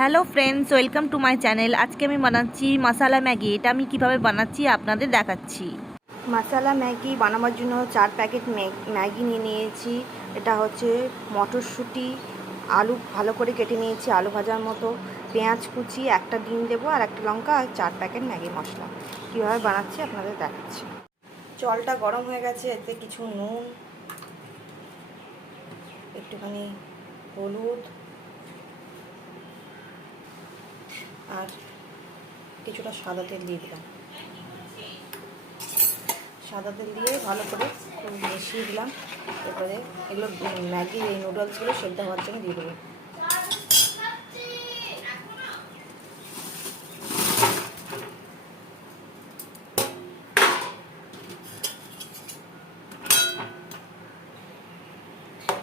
Hello friends, welcome to my channel. আজকে আমি বানাচ্ছি মশালা ম্যাগি। এটা আমি কিভাবে বানাচ্ছি আপনাদের দেখাচ্ছি। মশালা ম্যাগি বানাবার জন্য 4 প্যাকেট ম্যাগি নিয়ে নিয়েছি। এটা হচ্ছে মটরশুঁটি, আলু ভালো করে কেটে নিয়েছি আলু ভাজার মতো, পেঁয়াজ কুচি, একটা ডিম দেবো আর একটা লঙ্কা আর 4 প্যাকেট ম্যাগি মশলা। কীভাবে বানাচ্ছি আপনাদের দেখাচ্ছি। জলটা গরম হয়ে গেছে, এতে কিছু নুন, একটুখানি হলুদ আর কিছুটা সাদা তেল দিয়ে দিলাম। সাদা তেল দিয়ে ভালো করে খুব মিশিয়ে দিলাম। এরপরে এগুলো ম্যাগি এই নুডলসগুলো সেদ্ধ হওয়ার জন্য দিয়ে দেবো।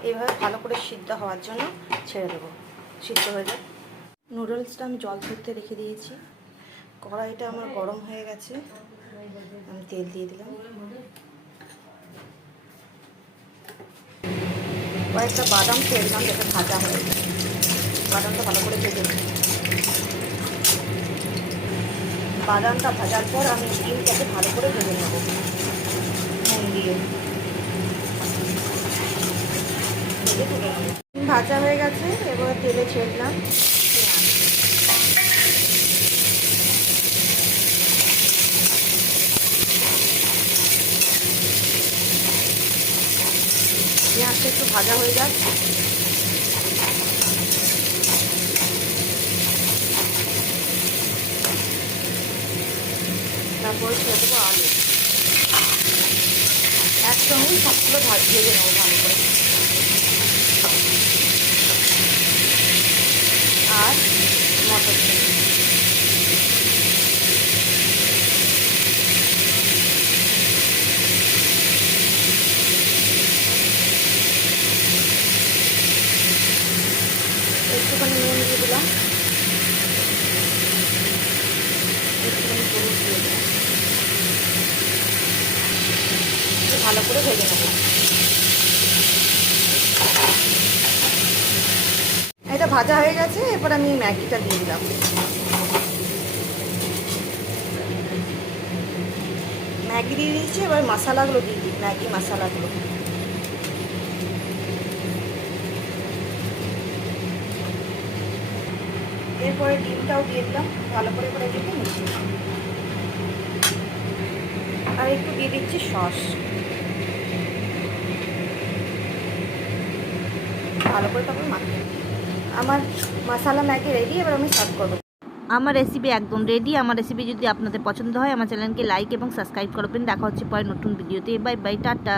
এইভাবে ভালো করে সিদ্ধ হওয়ার জন্য ছেড়ে দেবো, সিদ্ধ হয়ে যায়। নুডলসটা আমি জল ধরতে রেখে দিয়েছি। কড়াইটা আমার গরম হয়ে গেছে, আমি তেল দিয়ে দিলাম। কয়েকটা বাদাম ছেড়ে দিলাম যাতে ভাজা হয়ে যায়। বাদামটা ভালো করে ভেজে নেব। বাদামটা ভাজার পর আমি ডিমটাকে ভালো করে ভেজে নেব নুন দিয়ে। ডিম ভাজা হয়ে গেছে, এবার তেলে ছেড়ে দিলাম পেঁয়াজটা একটু ভাজা হয়ে যাক। তারপরে ছেড়ে দেবো আলু। একসঙ্গে সবগুলো ভেজে নেবো ভালো করে। আর মটরশুঁটি, একটুখানি নুন দিয়ে দিলাম, একটুখানি হলুদ দিয়ে দিলাম। ভালো করে ভেজে নেব। এটা ভাজা হয়ে গেছে, এরপর আমি ম্যাগিটা দিয়ে দিলাম। ম্যাগি দিয়ে দিয়েছি, এবার মশলাগুলো দিয়ে দিই, ম্যাগি মশলাগুলো। এরপরে ডিমটাও দিয়ে দিলাম, ভালো করে করে দিয়ে মিশিয়ে। আর একটু দিয়ে দিচ্ছি সস। ভালো করে তারপর মাখিয়ে। আমার মশালা ম্যাগি রেডি, এবার আমি সার্ভ করবো। আমার রেসিপি একদম রেডি। আমার রেসিপি যদি আপনাদের পছন্দ হয় আমার চ্যানেলকে লাইক এবং সাবস্ক্রাইব করবেন। দেখা হচ্ছে পরে নতুন ভিডিওতে। Bye bye, tata.